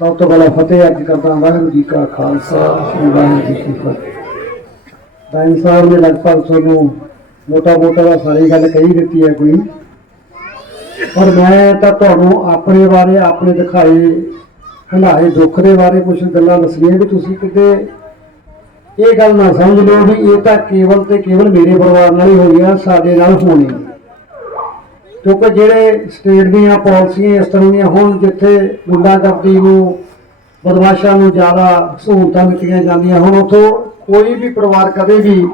ਸਭ ਤੋਂ ਪਹਿਲਾਂ ਫਤਿਹ ਅੱਜ ਕਰਦਾ ਵਾਹਿਗੁਰੂ ਜੀ ਕਾ ਖਾਲਸਾ, ਸ੍ਰੀ ਵਾਹਿਗੁਰੂ ਜੀ ਕੀ ਫਤਿਹ ਦਾਈ ਸਾਹਿਬ ਨੇ ਲਗਭਗ ਤੁਹਾਨੂੰ ਮੋਟਾ ਮੋਟਾ ਦਾ ਸਾਰੀ ਗੱਲ ਕਹੀ ਦਿੱਤੀ ਹੈ ਕੋਈ ਪਰ ਮੈਂ ਤਾਂ ਤੁਹਾਨੂੰ ਆਪਣੇ ਬਾਰੇ, ਆਪਣੇ ਦਿਖਾਏ ਹੰਡਾਏ ਦੁੱਖ ਦੇ ਬਾਰੇ ਕੁਝ ਗੱਲਾਂ ਦੱਸਣੀਆਂ ਵੀ ਤੁਸੀਂ ਕਿਤੇ ਇਹ ਗੱਲ ਨਾ ਸਮਝ ਲਓ ਵੀ ਇਹ ਤਾਂ ਕੇਵਲ ਤੇ ਕੇਵਲ ਮੇਰੇ ਪਰਿਵਾਰ ਨਾਲ ਹੀ ਹੋਈ ਆ ਸਾਡੇ ਨਾਲ ਹੋਣੀ ਨਹੀਂ। ਕਿਉਂਕਿ ਜਿਹੜੇ ਸਟੇਟ ਦੀਆਂ ਪਾਲਿਸੀਆਂ ਇਸ ਤਰ੍ਹਾਂ ਦੀਆਂ ਹੋਣ ਜਿੱਥੇ ਗੁੰਡਾਗਰਦੀ ਨੂੰ, ਬਦਮਾਸ਼ਾਂ ਨੂੰ ਜ਼ਿਆਦਾ ਸਹੂਲਤਾਂ ਦਿੱਤੀਆਂ ਜਾਂਦੀਆਂ ਹੁਣ, ਉਥੋਂ ਕੋਈ ਵੀ ਪਰਿਵਾਰ ਕਦੇ ਵੀ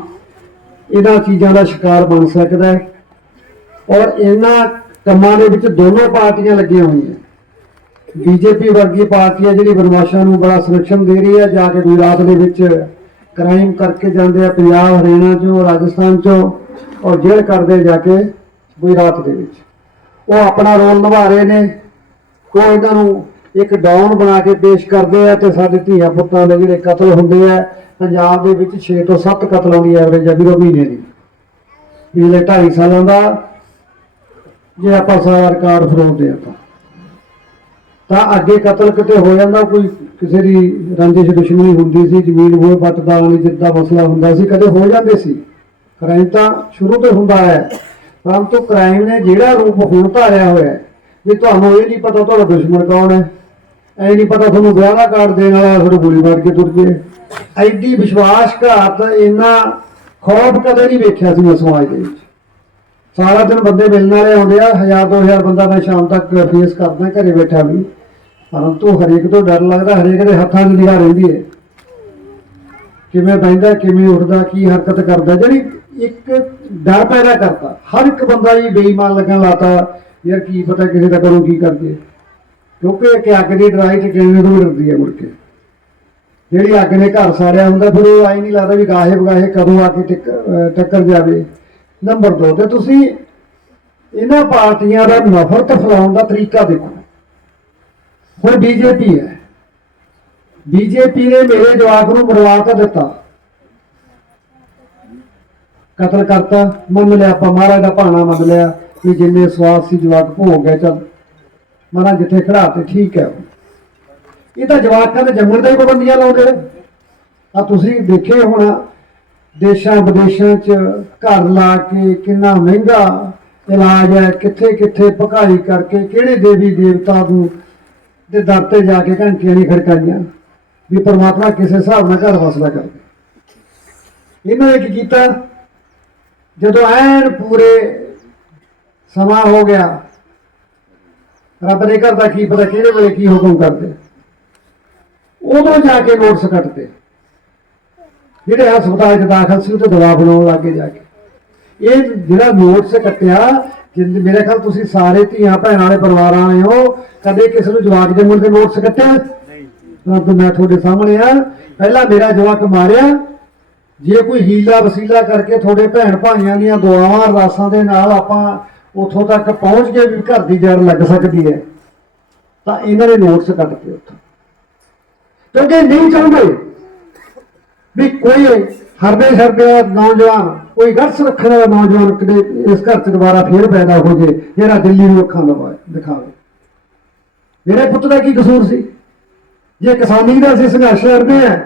ਇਹਨਾਂ ਚੀਜ਼ਾਂ ਦਾ ਸ਼ਿਕਾਰ ਬਣ ਸਕਦਾ ਹੈ। ਔਰ ਇਹਨਾਂ ਕੰਮਾਂ ਦੇ ਵਿੱਚ ਦੋਨੋਂ ਪਾਰਟੀਆਂ ਲੱਗੀਆਂ ਹੋਈਆਂ। ਬੀਜੇਪੀ ਵਰਗੀ ਪਾਰਟੀ ਹੈ ਜਿਹੜੀ ਬਦਮਾਸ਼ਾਂ ਨੂੰ ਬੜਾ ਸੰਰਕਸ਼ਣ ਦੇ ਰਹੀ ਹੈ, ਜਾ ਕੇ ਗੁਜਰਾਤ ਦੇ ਵਿੱਚ ਕ੍ਰਾਈਮ ਕਰਕੇ ਜਾਂਦੇ ਆ, ਪੰਜਾਬ, ਹਰਿਆਣਾ ਚੋਂ, ਰਾਜਸਥਾਨ ਚੋਂ, ਔਰ ਜੇਲ੍ਹ ਕਰਦੇ ਜਾ ਕੇ ਗੁਜਰਾਤ ਦੇ ਵਿੱਚ। ਉਹ ਆਪਣਾ ਰੋਲ ਨਿਭਾ ਰਹੇ ਨੇ। ਉਹ ਇਹਨਾਂ ਨੂੰ ਇੱਕ ਡਾਊਨ ਬਣਾ ਕੇ ਪੇਸ਼ ਕਰਦੇ ਆ ਤੇ ਸਾਡੇ ਧੀਆਂ ਪੁੱਤਾਂ ਦੇ ਜਿਹੜੇ ਕਤਲ ਹੁੰਦੇ ਆ, ਪੰਜਾਬ ਦੇ ਵਿੱਚ 6 ਤੋਂ 7 ਕਤਲਾਂ ਦੀ ਐਵਰੇਜ ਆ ਵੀਰੋ ਮਹੀਨੇ ਦੀ। ਪਿਛਲੇ 2.5 ਸਾਲਾਂ ਦਾ, ਜੇ ਆਪਾਂ ਸਾਰਾ ਰਿਕਾਰਡ ਫਰੋਲਦੇ ਆਪਾਂ। ਤਾਂ ਅੱਗੇ ਕਤਲ ਕਿਤੇ ਹੋ ਜਾਂਦਾ ਕੋਈ ਕਿਸੇ ਦੀ ਰੰਜਿਸ਼ ਦੁਸ਼ਮਣੀ ਹੁੰਦੀ ਸੀ, ਜ਼ਮੀਨ ਹੋਏ ਪੱਟਦਾ ਨਹੀਂ ਜਿੱਦਾਂ ਮਸਲਾ ਹੁੰਦਾ ਸੀ, ਕਦੇ ਹੋ ਜਾਂਦੇ ਸੀ। ਕ੍ਰਾਈਮ ਤਾਂ ਸ਼ੁਰੂ ਤੋਂ ਹੁੰਦਾ ਹੈ। ਪਰੰਤੂ ਕ੍ਰਾਈਮ ਨੇ ਜਿਹੜਾ ਰੂਪ ਹੁਣ ਧਾਰਿਆ ਹੋਇਆ ਵੀ ਤੁਹਾਨੂੰ ਇਹ ਨਹੀਂ ਪਤਾ ਤੁਹਾਡਾ ਦੁਸ਼ਮਣ ਕੌਣ ਹੈ ਐ ਨਹੀਂ ਪਤਾ ਤੁਹਾਨੂੰ ਵਿਆਹ ਦਾ ਕਾਰਡ ਦੇਣ ਵਾਲਾ ਤੁਹਾਨੂੰ ਗੋਲੀ ਮਾਰ ਕੇ ਤੁਰ ਜੇ ਐਡੀ ਵਿਸ਼ਵਾਸਘਾਤ ਇੰਨਾ ਖੌਫ ਕਦੇ ਨਹੀਂ ਵੇਖਿਆ ਸੀ ਸਮਾਜ ਦੇ ਵਿੱਚ। ਸਾਰਾ ਦਿਨ ਬੰਦੇ ਮਿਲਣ ਵਾਲੇ ਆਉਂਦੇ ਆ, ਹਜ਼ਾਰ, ਦੋ ਹਜ਼ਾਰ ਬੰਦਾ ਮੈਂ ਸ਼ਾਮ ਤੱਕ ਫੇਸ ਕਰਦਾ, ਘਰੇ ਬੈਠਾ ਵੀ। ਪਰੰਤੂ ਹਰੇਕ ਤੋਂ ਡਰ ਲੱਗਦਾ, ਹਰੇਕ ਦੇ ਹੱਥਾਂ 'ਚ ਨਿਗਾਹ ਰਹਿੰਦੀ ਹੈ। ਕਿਵੇਂ ਬੈਂਦਾ ਕਿਵੇਂ ਉੱਠਦਾ, ਕੀ ਹਰਕਤ ਕਰਦਾ, ਜਿਹੜੀ ਇੱਕ ਡਰ ਪੈਦਾ ਕਰਤਾ। ਹਰ ਇੱਕ ਬੰਦਾ ਹੀ ਬੇਈਮਾਨ ਲੱਗਣ ਲਾਤਾ ਯਾਰ ਕੀ ਪਤਾ ਕਿਸੇ ਦਾ ਕਦੋਂ ਕੀ ਕਰਦੇ। ਕਿਉਂਕਿ ਕਿ ਅੱਗ ਦੀ ਡਰਾਈ ਟਿਕਾਣੇ ਤੋਂ ਡਰਦੀ ਹੈ ਮੁੜ ਕੇ। ਜਿਹੜੀ ਅੱਗ ਨੇ ਘਰ ਸਾੜਿਆ ਹੁੰਦਾ, ਫਿਰ ਉਹ ਆਈ ਨਹੀਂ ਲੱਗਦਾ ਵੀ ਗਾਹੇ ਬਗਾਹੇ ਕਦੋਂ ਆ ਕੇ ਟਿਕ- ਟੱਕਰ ਜਾਵੇ। ਨੰਬਰ 2 ਤੇ ਤੁਸੀਂ ਇਹਨਾਂ ਪਾਰਟੀਆਂ ਦਾ ਨਫ਼ਰਤ ਫੈਲਾਉਣ ਦਾ ਤਰੀਕਾ ਦੇਖੋ। ਹੁਣ ਬੀਜੇਪੀ ਹੈ। ਬੀਜੇਪੀ ਨੇ ਮੇਰੇ ਜਵਾਬ ਨੂੰ ਮਰਵਾ ਤਾਂ ਦਿੱਤਾ। ਕਤਲ ਕਰਤਾ, ਮੰਨ ਲਿਆ ਆਪਾਂ, ਮਹਾਰਾਜ ਦਾ ਭਾਣਾ ਮੰਨ ਲਿਆ ਕਿ ਜਿੰਨੇ ਸਵਾਦ ਸੀ ਜਵਾਕ ਭੋਗ ਗਿਆ ਚਲ ਮਹਾਰਾਜ ਜਿੱਥੇ ਖੜਾ ਤੇ ਠੀਕ ਹੈ। ਇਹ ਤਾਂ ਜਵਾਕਾਂ ਦੇ ਜੰਮਣ ਦਾ ਹੀ ਪਾਬੰਦੀਆਂ ਲਾਉਂਦੇ ਆ ਤੁਸੀਂ ਦੇਖੇ ਹੋਣਾ, ਦੇਸ਼ਾਂ ਵਿਦੇਸ਼ਾਂ 'ਚ ਘਰ ਲਾ ਕੇ ਕਿੰਨਾ ਮਹਿੰਗਾ ਇਲਾਜ ਹੈ ਕਿੱਥੇ ਕਿੱਥੇ ਭਕਾਈ ਕਰਕੇ ਕਿਹੜੇ ਦੇਵੀ ਦੇਵਤਾ ਨੂੰ ਦੇ ਦਰ ਤੇ ਜਾ ਕੇ ਘੰਟੀਆਂ ਨਹੀਂ ਖੜਕਾਈਆਂ, ਵੀ ਪਰਮਾਤਮਾ ਕਿਸੇ ਹਿਸਾਬ ਨਾਲ ਘਰ ਵਸਦਾ ਕਰਦੇ ਇਹਨਾਂ ਨੇ ਕੀ ਕੀਤਾ? ਜਦੋਂ ਐਨ ਪੂਰੇ ਸਮਾਂ ਹੋ ਗਿਆ ਰੱਬ ਦੇ ਘਰ ਦਾ ਕੀ ਪਤਾ ਕਿਹੜੇ ਵੇਲੇ ਕੀ ਹੁਕਮ ਕਰਦੇ। ਉਦੋਂ ਜਾ ਕੇ ਨੋਟਸ ਕੱਟਦੇ। ਜਿਹੜੇ ਹਸਪਤਾਲ 'ਚ ਦਾਖਲ ਸੀ ਉਹ ਤੇ ਦਵਾ ਬਣਾਉਣ ਲੱਗੇ ਜਾ ਕੇ। ਇਹ ਜਿਹੜਾ ਨੋਟਸ ਕੱਟਿਆ ਜਿੰਦ ਮੇਰੇ ਖਿਆਲ ਤੁਸੀਂ ਸਾਰੇ ਧੀਆਂ ਭੈਣਾਂ ਵਾਲੇ ਪਰਿਵਾਰਾਂ ਵਾਲੇ ਹੋ ਕਦੇ ਕਿਸੇ ਨੂੰ ਜਵਾਕ ਦੇ ਨੋਟਸ ਕੱਟਿਆ? ਪਰੰਤੂ ਮੈਂ ਤੁਹਾਡੇ ਸਾਹਮਣੇ ਆ। ਪਹਿਲਾਂ ਮੇਰਾ ਜਵਾਕ ਮਾਰਿਆ ਜੇ ਕੋਈ ਹੀਲਾ ਵਸੀਲਾ ਕਰਕੇ ਤੁਹਾਡੇ ਭੈਣ ਭਾਈਆਂ ਦੀਆਂ ਦੁਆਵਾਂ, ਅਰਦਾਸਾਂ ਦੇ ਨਾਲ ਆਪਾਂ ਉੱਥੋਂ ਤੱਕ ਪਹੁੰਚ ਕੇ ਵੀ ਘਰ ਦੀ ਜੜ ਲੱਗ ਸਕਦੀ ਹੈ, ਤਾਂ ਇਹਨਾਂ ਦੇ ਨੋਟਸ ਕੱਢ ਕੇ ਉੱਥੋਂ। ਕਿਉਂਕਿ ਨਹੀਂ ਚਾਹੁੰਦੇ ਵੀ ਕੋਈ ਹਰਦੇ ਸਰਦੇ ਨੌਜਵਾਨ, ਕੋਈ ਗਰਸ ਰੱਖਣ ਵਾਲਾ ਨੌਜਵਾਨ ਕਦੇ ਇਸ ਘਰ 'ਚ ਦੁਬਾਰਾ ਫੇਰ ਪੈਦਾ ਹੋ ਜੇ ਜਿਹੜਾ ਦਿੱਲੀ ਨੂੰ ਅੱਖਾਂ ਲਵਾਏ ਦਿਖਾਵੇ। ਮੇਰੇ ਪੁੱਤ ਦਾ ਕੀ ਕਸੂਰ ਸੀ? ਜੇ ਕਿਸਾਨੀ ਦਾ ਅਸੀਂ ਸੰਘਰਸ਼ ਕਰਦੇ ਆ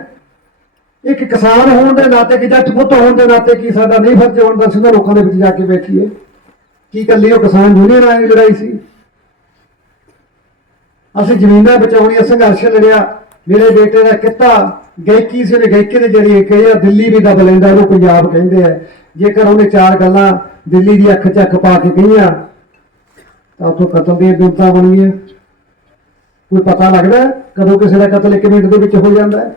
ਇੱਕ ਕਿਸਾਨ ਹੋਣ ਦੇ ਨਾਤੇ ਕਿ ਜੱਟ ਪੁੱਤ ਹੋਣ ਦੇ ਨਾਤੇ ਕੀ ਸਾਡਾ ਨਹੀਂ ਫਰਜ਼ ਬਣਦਾ ਸੀ ਲੋਕਾਂ ਦੇ ਵਿੱਚ ਜਾ ਕੇ ਬੈਠੀਏ ਕੀ ਇਕੱਲੀ ਉਹ ਕਿਸਾਨ ਯੂਨੀਅਨ ਆਈ ਲੜਾਈ ਸੀ? ਅਸੀਂ ਜ਼ਮੀਨਾਂ ਬਚਾਉਣੀਆਂ, ਸੰਘਰਸ਼ ਲੜਿਆ। ਮੇਰੇ ਬੇਟੇ ਦਾ ਕਿੱਤਾ ਗਾਇਕੀ ਸੀ, ਉਹਨੇ ਗਾਇਕੀ ਦੇ ਜਿਹੜੀ ਕਹੇ ਆ, ਦਿੱਲੀ ਵੀ ਦੱਬ ਲੈਂਦਾ, ਉਹਨੂੰ ਪੰਜਾਬ ਕਹਿੰਦੇ ਆ। ਜੇਕਰ ਉਹਨੇ ਚਾਰ ਗੱਲਾਂ ਦਿੱਲੀ ਦੀ ਅੱਖ ਚੱਕ ਪਾ ਕੇ ਕਹੀਆਂ, ਤਾਂ ਉਥੋਂ ਕਤਲ ਦੀਆਂ ਬਿੰਤਾਂ ਬਣੀਆਂ। ਕੋਈ ਪਤਾ ਲੱਗਦਾ ਕਦੋਂ ਕਿਸੇ ਦਾ ਕਤਲ 1 ਮਿੰਟ ਦੇ ਵਿੱਚ ਹੋ ਜਾਂਦਾ ਹੈ?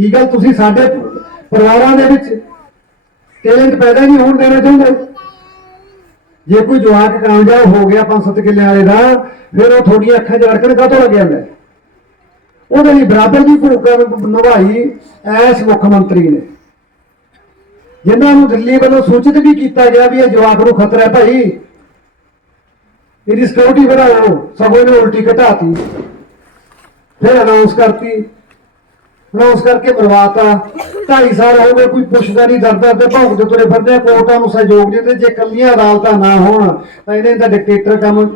ਕੀ ਗੱਲ ਤੁਸੀਂ ਸਾਡੇ ਪਰਿਵਾਰਾਂ ਦੇ ਵਿੱਚ ਟੈਲੈਂਟ ਪੈਦਾ ਨਹੀਂ ਹੋਣ ਦੇਣਾ ਚਾਹੁੰਦੇ? ਜੇ ਕੋਈ ਜਵਾਕ ਕਾਮਯਾਬ ਹੋ ਗਿਆ ਪੰਜ ਸੱਤ ਕਿੱਲੇ ਵਾਲੇ ਦਾ, ਫਿਰ ਉਹ ਤੁਹਾਡੀਆਂ ਅੱਖਾਂ 'ਚ ਅੜਕਣ ਕਾਹਤੋਂ ਲੱਗ ਜਾਂਦਾ ਉਹਦੇ ਲਈ ਬਰਾਬਰ ਦੀ ਭੂਮਿਕਾ ਨਿਭਾਈ ਐਸ ਮੁੱਖ ਮੰਤਰੀ ਨੇ। ਜਿਨ੍ਹਾਂ ਨੂੰ ਦਿੱਲੀ ਵੱਲੋਂ ਸੂਚਿਤ ਵੀ ਕੀਤਾ ਗਿਆ ਵੀ ਇਹ ਜਵਾਕ ਨੂੰ ਖਤਰਾ ਹੈ ਭਾਈ, ਇਹਦੀ ਸਿਕਿਉਰਿਟੀ ਵਧਾਓ ਸਗੋਂ ਨੇ ਉਲਟੀ ਘਟਾਤੀ। ਫਿਰ ਅਨਾਉਂਸ ਕਰਤੀ। ਮੈਂ ਉਸ ਕਰਕੇ ਬਰਵਾਤਾ ਢਾਈ ਸਾਲ ਹੋ ਗਏ, ਕੋਈ ਪੁੱਛਦਾ ਨਹੀਂ ਦਰਦਾ ਤੇ ਭੌਂਕਦੇ ਤੁਰੇ ਫਿਰਦੇ ਕੋਰਟਾਂ ਨੂੰ ਸਹਿਯੋਗ ਦਿੰਦੇ। ਜੇ ਕੱਲੀਆਂ ਅਦਾਲਤਾਂ ਨਾ ਹੋਣ, ਤਾਂ ਇਹਨੇ ਤਾਂ ਡਿਕਟੇਟਰ ਕੰਮ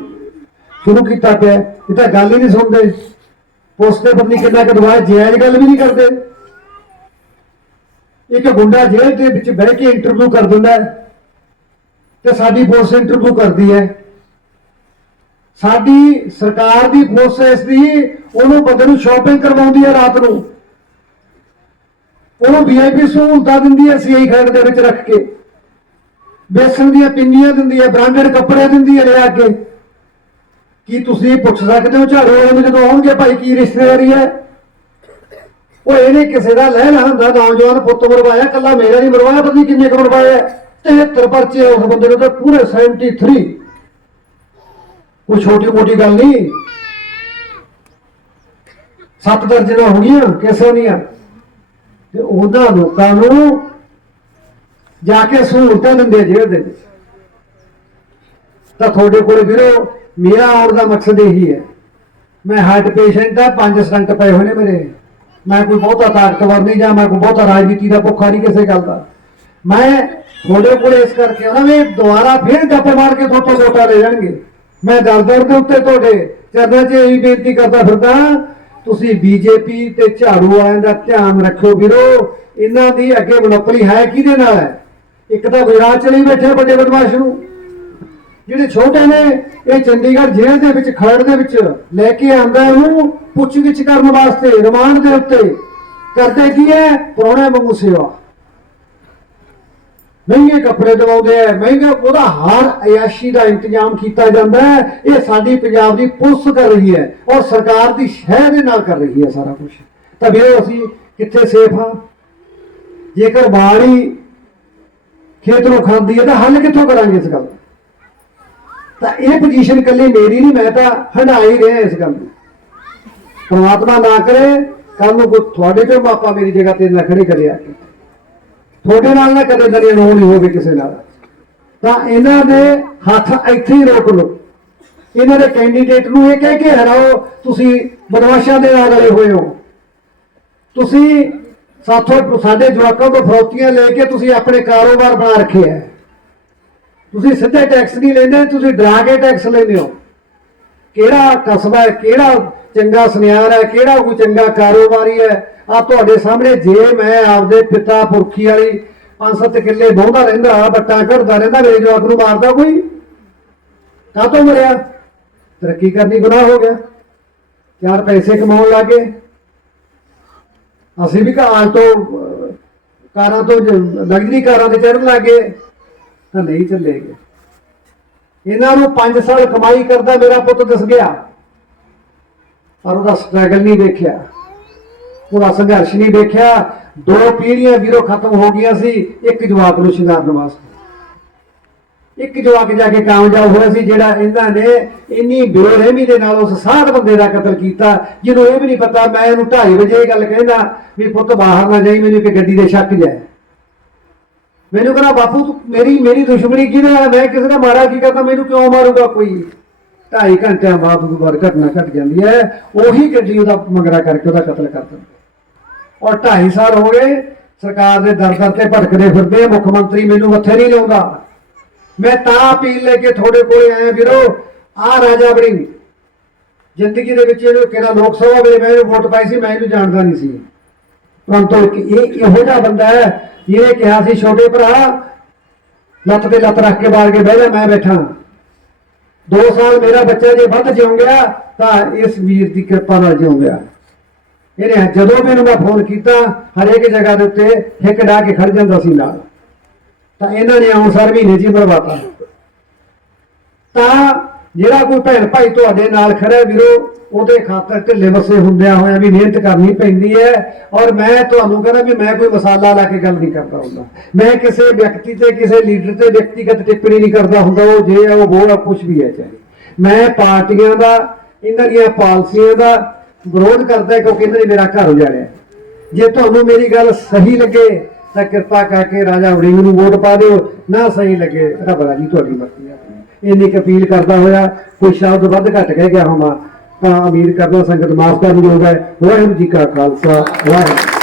ਸ਼ੁਰੂ ਕੀਤਾ ਪਿਆ ਇਹ ਤਾਂ ਗੱਲ ਹੀ ਨਹੀਂ ਸੁਣਦੇ। ਪੁਲਿਸ ਤੇ ਪਤਨੀ ਕਿੰਨਾ ਕੁ ਦਵਾਇਆ ਜਾਇਜ਼ ਗੱਲ ਵੀ ਨਹੀਂ ਕਰਦੇ। ਇੱਕ ਗੁੰਡਾ ਜੇਲ੍ਹ ਦੇ ਵਿੱਚ ਬਹਿ ਕੇ ਇੰਟਰਵਿਊ ਕਰ ਦਿੰਦਾ ਤੇ ਸਾਡੀ ਪੁਲਿਸ ਇੰਟਰਵਿਊ ਕਰਦੀ ਹੈ। ਸਾਡੀ ਸਰਕਾਰ ਦੀ ਪੁਲਿਸ ਇਸ ਦੀ, ਉਹਨੂੰ ਬੰਦੇ ਨੂੰ ਸ਼ਾਪਿੰਗ ਕਰਵਾਉਂਦੀ ਹੈ ਰਾਤ ਨੂੰ। ਉਹਨੂੰ ਵੀਆਈਪੀ ਸਹੂਲਤਾਂ ਦਿੰਦੀ ਹੈ ਸੀਆਈ ਖੰਡ ਦੇ ਵਿੱਚ ਰੱਖ ਕੇ। ਬੇਸਣ ਦੀਆਂ ਪਿੰਨੀਆਂ ਦਿੰਦੀ ਹੈ, ਬ੍ਰਾਂਡਡ ਕੱਪੜੇ ਦਿੰਦੀ ਹੈ ਲਿਆ ਕੇ। ਕੀ ਤੁਸੀਂ ਪੁੱਛ ਸਕਦੇ ਹੋ ਝਾੜੂ ਵਾਲੇ ਨੂੰ ਜਦੋਂ ਆਉਣਗੇ ਭਾਈ ਕੀ ਰਿਸ਼ਤੇਦਾਰੀ ਹੈ? ਉਹ ਇਹਨੇ ਕਿਸੇ ਦਾ ਲੈ ਲਹੰਦਾ ਨੌਜਵਾਨ ਪੁੱਤ ਮਰਵਾਇਆ, ਕੱਲਾ ਮੇਰਾ ਨਹੀਂ ਮਰਵਾਇਆ, ਪਤਾ ਨਹੀਂ ਕਿੰਨੇ ਕੁ ਮਰਵਾਇਆ। 73 ਪਰਚੇ ਉਸ ਬੰਦੇ ਨੂੰ ਤਾਂ ਪੂਰੇ 73 ਕੋਈ ਛੋਟੀ ਮੋਟੀ ਗੱਲ ਨਹੀਂ। ਸੱਤ ਦਰਜਨਾਂ ਹੋ ਗਈਆਂ, ਕਿਸੇ ਦੀਆਂ। ਤੇ ਉਹਨਾਂ ਲੋਕਾਂ ਨੂੰ ਜਾ ਕੇ ਸਹੂਲਤਾਂ ਦਿੰਦੇ ਆ ਜੇਲ੍ਹ ਦੇ ਵਿੱਚ। ਤਾਂ ਤੁਹਾਡੇ ਕੋਲੇ ਵੀਰੋ, ਮੇਰਾ ਆਉਣ ਦਾ ਮਕਸਦ ਇਹੀ ਹੈ। ਮੈਂ ਹਾਰਟ ਪੇਸ਼ੈਂਟ ਆ, ਪੰਜ ਸਟੰਟ ਪਏ ਹੋਏ ਨੇ ਮੇਰੇ। ਮੈਂ ਕੋਈ ਬਹੁਤਾ ਤਾਕਤਵਰ ਨਹੀਂ ਜਾਂ ਮੈਂ ਕੋਈ ਬਹੁਤਾ ਰਾਜਨੀਤੀ ਦਾ ਭੁੱਖਾ ਨਹੀਂ ਕਿਸੇ ਗੱਲ ਦਾ। ਮੈਂ ਤੁਹਾਡੇ ਕੋਲ ਇਸ ਕਰਕੇ ਉਹਨਾਂ ਨੇ ਦੁਬਾਰਾ ਫੇਰ ਗੱਪ ਮਾਰ ਕੇ ਤੁਹਾਡੇ ਤੋਂ ਵੋਟਾਂ ਲੈ ਜਾਣਗੇ ਮੈਂ ਦਰ ਦਰ ਦੇ ਉੱਤੇ ਤੁਹਾਡੇ ਚਰਨਾਂ 'ਚ ਇਹੀ ਬੇਨਤੀ ਕਰਦਾ ਫਿਰਦਾ ਤੁਸੀਂ ਬੀਜੇਪੀ ਤੇ ਝਾੜੂ ਵਾਲਿਆਂ ਦਾ ਧਿਆਨ ਰੱਖੋ ਵੀਰੋ। ਇਹਨਾਂ ਦੀ ਅੱਗੇ ਮਨੋਪਲੀ ਹੈ ਕਿਹਦੇ ਨਾਲ? ਹੈ ਇੱਕ ਤਾਂ ਗੁਜਰਾਤ ਚਲੀ ਬੈਠੇ ਵੱਡੇ ਬਦਮਾਸ਼ ਨੂੰ। ਜਿਹੜੇ ਛੋਟੇ ਨੇ, ਇਹ ਚੰਡੀਗੜ੍ਹ ਜੇਲ੍ਹ ਦੇ ਵਿੱਚ, ਖਰੜ ਦੇ ਵਿੱਚ ਲੈ ਕੇ ਆਂਦਾ ਉਹਨੂੰ ਪੁੱਛਗਿੱਛ ਕਰਨ ਵਾਸਤੇ, ਰਿਮਾਂਡ ਦੇ ਉੱਤੇ। ਕਰਦੇ ਕੀ ਹੈ? ਪ੍ਰਾਹੁਣੇ ਵਾਂਗੂ ਸੇਵਾ। ਮਹਿੰਗੇ ਕੱਪੜੇ ਦਵਾਉਂਦੇ ਆ, ਮਹਿੰਗਾ ਉਹਦਾ ਹਰ ਅਯਾਸ਼ੀ ਦਾ ਇੰਤਜ਼ਾਮ ਕੀਤਾ ਜਾਂਦਾ ਹੈ। ਇਹ ਸਾਡੀ ਪੰਜਾਬ ਦੀ ਪੁਲਿਸ ਕਰ ਰਹੀ ਹੈ ਔਰ ਸਰਕਾਰ ਦੀ ਸ਼ਹਿ ਦੇ ਨਾਲ ਕਰ ਰਹੀ ਹੈ ਸਾਰਾ ਕੁਝ ਤਾਂ ਵੀਰੋ, ਅਸੀਂ ਕਿੱਥੇ ਸੇਫ ਹਾਂ? ਜੇਕਰ ਬਾੜੀ ਖੇਤ ਨੂੰ ਖਾਂਦੀ ਹੈ ਤਾਂ ਹੱਲ ਕਿੱਥੋਂ ਕਰਾਂਗੇ ਇਸ ਗੱਲ ਤਾਂ ਇਹ ਪੋਜੀਸ਼ਨ ਇਕੱਲੀ ਮੇਰੀ ਨਹੀਂ, ਮੈਂ ਤਾਂ ਹੰਡਾ ਹੀ ਰਿਹਾ ਇਸ ਗੱਲ ਨੂੰ ਪਰਮਾਤਮਾ ਨਾ ਕਰੇ ਕੱਲ ਨੂੰ ਕੋਈ ਤੁਹਾਡੇ ਤੇ ਮਾਪਾ ਮੇਰੀ ਜਗ੍ਹਾ ਤੇ ਨਾ ਖੜੇ ਕਰਿਆ। ਤੁਹਾਡੇ ਨਾਲ ਨਾ ਕਦੇ ਦਰੇ ਰੋ ਨਹੀਂ ਹੋਵੇ ਕਿਸੇ ਨਾਲ। ਤਾਂ ਇਹਨਾਂ ਦੇ ਹੱਥ ਇੱਥੇ ਹੀ ਰੋਕ ਲਓ। ਇਹਨਾਂ ਦੇ ਕੈਂਡੀਡੇਟ ਨੂੰ ਇਹ ਕਹਿ ਕੇ ਹਰਾਓ, ਤੁਸੀਂ ਬਦਮਾਸ਼ਾਂ ਦੇ ਨਾਲ ਰਲੇ ਹੋਏ ਹੋ। ਤੁਸੀਂ ਸਾਥੋਂ ਸਾਡੇ ਜਵਾਕਾਂ ਤੋਂ ਫਰੋਤੀਆਂ ਲੈ ਕੇ ਤੁਸੀਂ ਆਪਣੇ ਕਾਰੋਬਾਰ ਬਣਾ ਰੱਖੇ ਹੈ। ਤੁਸੀਂ ਸਿੱਧੇ ਟੈਕਸ ਨਹੀਂ ਲੈਂਦੇ, ਤੁਸੀਂ ਡਰਾ ਕੇ ਟੈਕਸ ਲੈਂਦੇ ਹੋ। ਕਿਹੜਾ ਕਸਬਾ ਹੈ, ਕਿਹੜਾ ਚੰਗਾ ਸੁਨਿਆਰ ਹੈ, ਕਿਹੜਾ ਕੋਈ ਚੰਗਾ ਕਾਰੋਬਾਰੀ ਹੈ? ਆ ਤੁਹਾਡੇ ਸਾਹਮਣੇ ਜੇ ਮੈਂ ਆਪਦੇ ਪਿਤਾ ਪੁਰਖੀ ਵਾਲੀ ਪੰਜ ਸੱਤ ਕਿੱਲੇ ਬਹੁੰਦਾ ਰਹਿੰਦਾ ਬੱਟਾ ਘੜਦਾ ਰਹਿੰਦਾ, ਮੇਰੇ ਜਵਾਕ ਨੂੰ ਮਾਰਦਾ ਕੋਈ? ਕਾਹਤੋਂ ਮਰਿਆ? ਤਰੱਕੀ ਕਰਨੀ ਗੁਨਾਹ ਹੋ ਗਿਆ। ਚਾਰ ਪੈਸੇ ਕਮਾਉਣ ਲੱਗੇ। ਅਸੀਂ ਵੀ ਕਾਰ ਤੋਂ ਕਾਰਾਂ ਤੋਂ ਲਗਜ਼ਰੀ ਕਾਰਾਂ ਤੇ ਚੜਨ ਲੱਗੇ। ਤਾਂ ਨਹੀਂ ਚੱਲੇਗੇ ਇਹਨਾਂ ਨੂੰ 5 ਸਾਲ ਕਮਾਈ ਕਰਦਾ ਮੇਰਾ ਪੁੱਤ ਦਿਸ ਗਿਆ। ਪਰ ਉਹਦਾ ਸਟਰਗਲ ਨਹੀਂ ਦੇਖਿਆ ਉਹਦਾ ਸੰਘਰਸ਼ ਨਹੀਂ ਦੇਖਿਆ ਦੋ ਪੀੜ੍ਹੀਆਂ ਵੀਰੋ ਖਤਮ ਹੋ ਗਈਆਂ ਸੀ, ਇੱਕ ਜਵਾਕ ਨੂੰ ਸ਼ਿੰਗਾਰਨ ਵਾਸਤੇ। ਇੱਕ ਜਵਾਕ ਜਾ ਕੇ ਕਾਮਯਾਬ ਹੋਇਆ ਸੀ, ਜਿਹੜਾ ਇਹਨਾਂ ਨੇ ਇੰਨੀ ਬੇਰਹਿਮੀ ਦੇ ਨਾਲ ਉਸ ਸਾਧ ਬੰਦੇ ਦਾ ਕਤਲ ਕੀਤਾ, ਜਿਹਨੂੰ ਇਹ ਵੀ ਨਹੀਂ ਪਤਾ, ਮੈਂ ਇਹਨੂੰ 2:30 ਵਜੇ ਇਹ ਗੱਲ ਕਹਿੰਦਾ ਵੀ ਪੁੱਤ ਬਾਹਰ ਨਾ ਜਾਈ, ਮੈਨੂੰ ਕਿ ਗੱਡੀ ਦੇ ਸ਼ੱਕ ਜਾਏ ਮੈਨੂੰ ਕਹਿੰਦਾ, ਬਾਪੂ ਤੂੰ ਮੇਰੀ ਮੇਰੀ ਦੁਸ਼ਮਣੀ ਕਿਹਦੇ ਨਾਲ ਮੈਂ ਕਿਸੇ ਦਾ ਮਾਰਾ ਕੀ ਕਰਦਾ? ਮੈਨੂੰ ਕਿਉਂ ਮਾਰੂਗਾ ਕੋਈ? ਢਾਈ ਘੰਟਿਆਂ ਬਾਅਦ ਦੁਬਾਰਾ ਘਟਨਾ ਘਟ ਜਾਂਦੀ ਹੈ। ਉਹੀ ਗੱਡੀ ਉਹਦਾ ਮੰਗਰਾ ਕਰਕੇ ਉਹਦਾ ਕਤਲ ਕਰ ਦਿੰਦਾ। ਔਰ ਢਾਈ ਸਾਲ ਹੋ ਗਏ, ਸਰਕਾਰ ਦੇ ਦਰ ਦਰ ਤੇ ਭਟਕਦੇ ਫਿਰਦੇ ਮੁੱਖ ਮੰਤਰੀ ਮੈਨੂੰ ਮੱਥੇ ਨਹੀਂ ਲਾਉਂਦਾ। ਮੈਂ ਤਾਂ ਅਪੀਲ ਲੈ ਕੇ ਤੁਹਾਡੇ ਕੋਲੇ ਆਇਆ, ਵੀਰੋ। ਆ ਰਾਜਾ ਵੜਿੰਗ ਜ਼ਿੰਦਗੀ ਦੇ ਵਿੱਚ ਇਹਨੂੰ ਕਿਹੜਾ ਲੋਕ ਸਭਾ ਵੇਲੇ ਮੈਂ ਇਹਨੂੰ ਵੋਟ ਪਾਈ ਸੀ, ਮੈਂ ਇਹਨੂੰ ਜਾਣਦਾ ਨਹੀਂ ਸੀ। ਪਰੰਤੂ ਇਹ ਇਹੋ ਜਿਹਾ ਬੰਦਾ ਹੈ, ਜਿਹਨੇ ਕਿਹਾ ਸੀ, ਛੋਟੇ ਭਰਾ, ਲੱਤ ਤੇ ਲੱਤ ਰੱਖ ਕੇ ਬਾਹਰ ਕੇ ਬਹਿ ਜਾ, ਮੈਂ ਬੈਠਾ। ਦੋ ਸਾਲ ਮੇਰਾ ਬੱਚਾ ਜੇ ਵੱਧ ਜਿਉਂ ਗਿਆ ਤਾਂ ਇਸ ਵੀਰ ਦੀ ਕਿਰਪਾ ਨਾਲ ਜਿਉਂ ਗਿਆ ਇਹਨੇ ਜਦੋਂ ਵੀ ਇਹਨੂੰ ਮੈਂ ਫੋਨ ਕੀਤਾ, ਹਰੇਕ ਜਗ੍ਹਾ ਦੇ ਉੱਤੇ ਹਿੱਕ ਡਾ ਕੇ ਖੜ ਜਾਂਦਾ ਸੀ ਨਾਲ। ਤਾਂ ਇਹਨਾਂ ਨੇ ਆਉਣ ਆਉਣਸਰ ਮਹੀਨੇ ਜੀ ਮਰਵਾਤਾ। ਤਾਂ ਜਿਹੜਾ ਕੋਈ ਭੈਣ ਭਾਈ ਤੁਹਾਡੇ ਨਾਲ ਖੜਾ ਵੀਰੋ, ਉਹਦੇ ਖਾਤਰ ਢਿੱਲੇ ਵਸੇ ਹੁੰਦਿਆਂ ਹੋਇਆ ਵੀ ਮਿਹਨਤ ਕਰਨੀ ਪੈਂਦੀ ਹੈ ਔਰ ਮੈਂ ਤੁਹਾਨੂੰ ਕਹਿੰਦਾ ਵੀ ਮੈਂ ਕੋਈ ਮਸਾਲਾ ਲਾ ਕੇ ਗੱਲ ਨਹੀਂ ਕਰਦਾ ਹੁੰਦਾ। ਮੈਂ ਕਿਸੇ ਵਿਅਕਤੀ ਤੇ, ਕਿਸੇ ਲੀਡਰ ਤੇ ਵਿਅਕਤੀਗਤ ਟਿੱਪਣੀ ਨਹੀਂ ਕਰਦਾ ਹੁੰਦਾ, ਉਹ ਜੇ ਹੈ, ਉਹ ਬੋਲ ਆ ਕੁਝ ਵੀ ਹੈ ਚਾਹੇ। ਮੈਂ ਪਾਰਟੀਆਂ ਦਾ, ਇਹਨਾਂ ਦੀਆਂ ਪਾਲਸੀਆਂ ਦਾ ਵਿਰੋਧ ਕਰਦਾ ਕਿਉਂਕਿ ਇਹਨਾਂ ਨੇ ਮੇਰਾ ਘਰ ਉਜਾੜਿਆ। ਜੇ ਤੁਹਾਨੂੰ ਮੇਰੀ ਗੱਲ ਸਹੀ ਲੱਗੇ, ਤਾਂ ਕਿਰਪਾ ਕਰਕੇ ਰਾਜਾ ਵੜਿੰਗ ਨੂੰ ਵੋਟ ਪਾ ਦਿਓ। ਨਾ ਸਹੀ ਲੱਗੇ, ਰੱਬ ਰਾਜੀ ਤੁਹਾਡੀ ਮਰਜ਼ੀ ਹੈ ਇਹਨੇ ਕੁ ਅਪੀਲ ਕਰਦਾ ਹੋਇਆ, ਕੋਈ ਸ਼ਬਦ ਵੱਧ ਘੱਟ ਕਹਿ ਗਿਆ ਹੋਵਾਂ, ਤਾਂ ਉਮੀਦ ਕਰਦਾ ਸੰਗਤ ਮਾਫ ਕਰਨ ਯੋਗ ਹੈ। ਵਾਹਿਗੁਰੂ ਜੀ ਕਾ ਖਾਲਸਾ, ਵਾਹਿਗੁਰੂ।